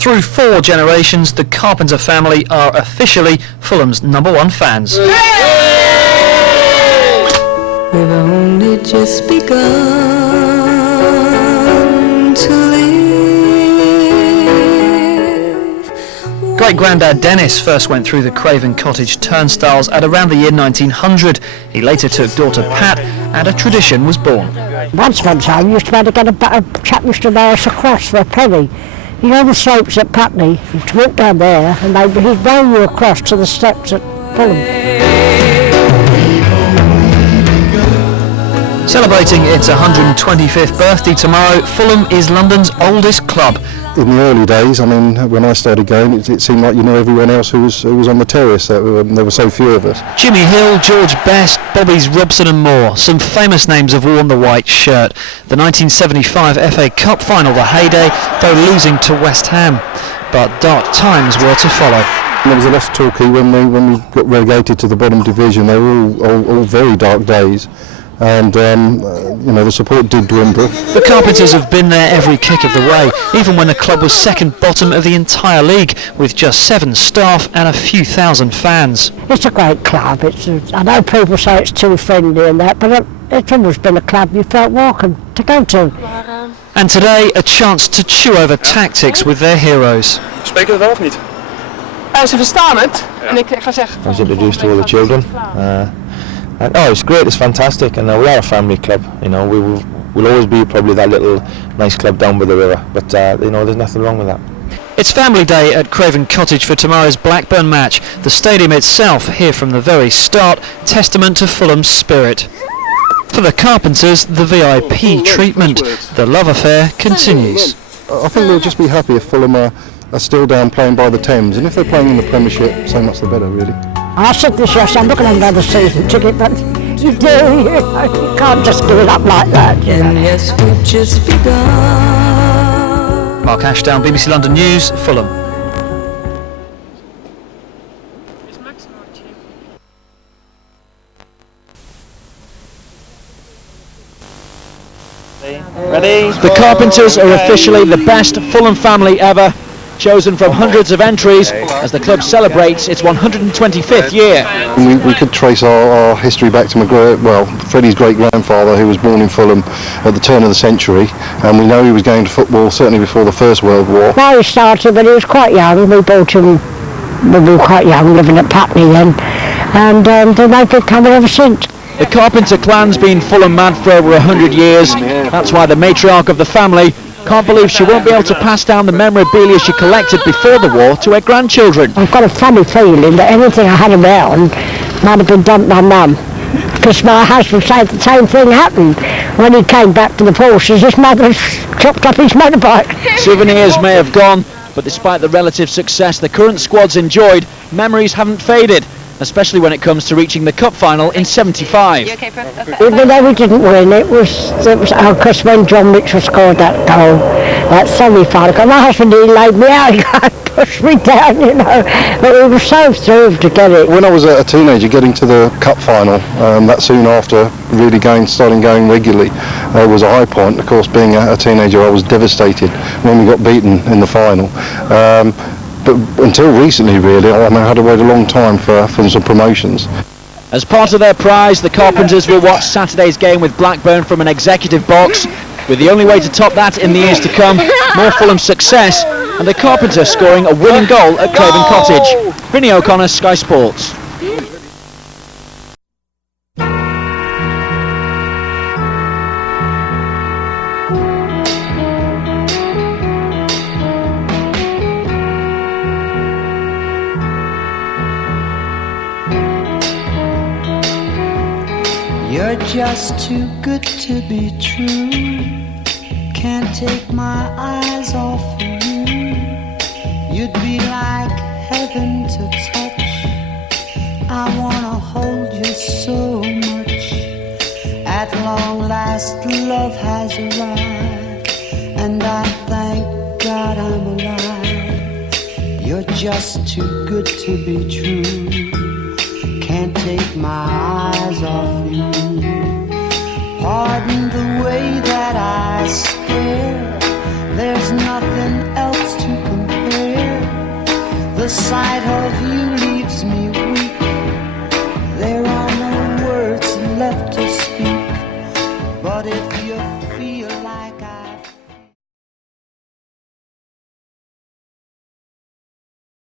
Through 4 generations, the Carpenter family are officially Fulham's #1 fans. We've only just begun to live. Great-granddad Dennis first went through the Craven Cottage turnstiles at around the year 1900. He later took daughter Pat, and a tradition was born. Once upon a time, you used to be able to get a chap used to bear us across for a penny. You know the slopes at Putney? You used to walk down there, and he'd roll you across to the steps at Fulham. Celebrating its 125th birthday tomorrow, Fulham is London's oldest club. In the early days, I mean, when I started going, it seemed like you knew everyone else who was on the terrace. There were so few of us. Jimmy Hill, George Best, Bobby's Robson and more. Some famous names have worn the white shirt. The 1975 FA Cup final, the heyday, though losing to West Ham. But dark times were to follow. There was a less talky when we got relegated to the bottom division. They were all very dark days. And the support did dwindle. The Carpenters have been there every kick of the way, even when the club was second bottom of the entire league, with just 7 staff and a few thousand fans. It's a great club. I know people say it's too friendly and that, but it's always been a club you felt welcome to go to. And today, a chance to chew over tactics with their heroes. Spreken we wel of niet? Ze verstaan het. En ik ga zeggen. I was introduced to all the children. And it's great, it's fantastic, and we are a family club. You know, we'll always be probably that little nice club down by the river, but there's nothing wrong with that. It's family day at Craven Cottage for tomorrow's Blackburn match. The stadium itself, here from the very start, testament to Fulham's spirit. For the Carpenters, the VIP treatment. The love affair continues. I think we'll just be happy if Fulham are still down playing by the Thames, and if they're playing in the Premiership, so much the better, really. I said this yesterday, I'm looking at another season ticket, but you do, you can't just give it up like that. And yes, we've just begun. Mark Ashdown, BBC London News, Fulham. Ready? The Carpenters are officially the best Fulham family ever, chosen from hundreds of entries as the club celebrates its 125th year. We could trace our history back to Freddie's great-grandfather, who was born in Fulham at the turn of the century, and we know he was going to football certainly before the First World War. Well, he started when he was quite young. We bought him when we were quite young, living at Putney then, and then they've been coming ever since. The Carpenter clan's been Fulham mad for over 100 years. That's why the matriarch of the family can't believe she won't be able to pass down the memorabilia she collected before the war to her grandchildren. I've got a funny feeling that anything I had around might have been done by Mum, because my husband said the same thing happened. When he came back to the forces, his mother chopped up his motorbike. Souvenirs may have gone, but despite the relative success the current squad's enjoyed, memories haven't faded, especially when it comes to reaching the cup final in '75. Even though we didn't win, it was because when John Mitchell scored that goal, that semi-final, my husband, he laid me out, he pushed me down, but we were so thrilled to get it. When I was a teenager, getting to the cup final, that soon after really starting going regularly, was a high point. Of course, being a teenager, I was devastated when we got beaten in the final. But until recently, really, I had to wait a long time for some promotions. As part of their prize, the Carpenters will watch Saturday's game with Blackburn from an executive box, with the only way to top that in the years to come, more Fulham success, and the Carpenters scoring a winning goal at Craven Cottage. Vinny O'Connor, Sky Sports. You're just too good to be true. Can't take my eyes off of you. You'd be like heaven to touch. I wanna hold you so much. At long last, love has arrived, and I thank God I'm alive. You're just too good to be true. Can't take my eyes off you. Pardon the way that I stare. There's nothing else to compare. left to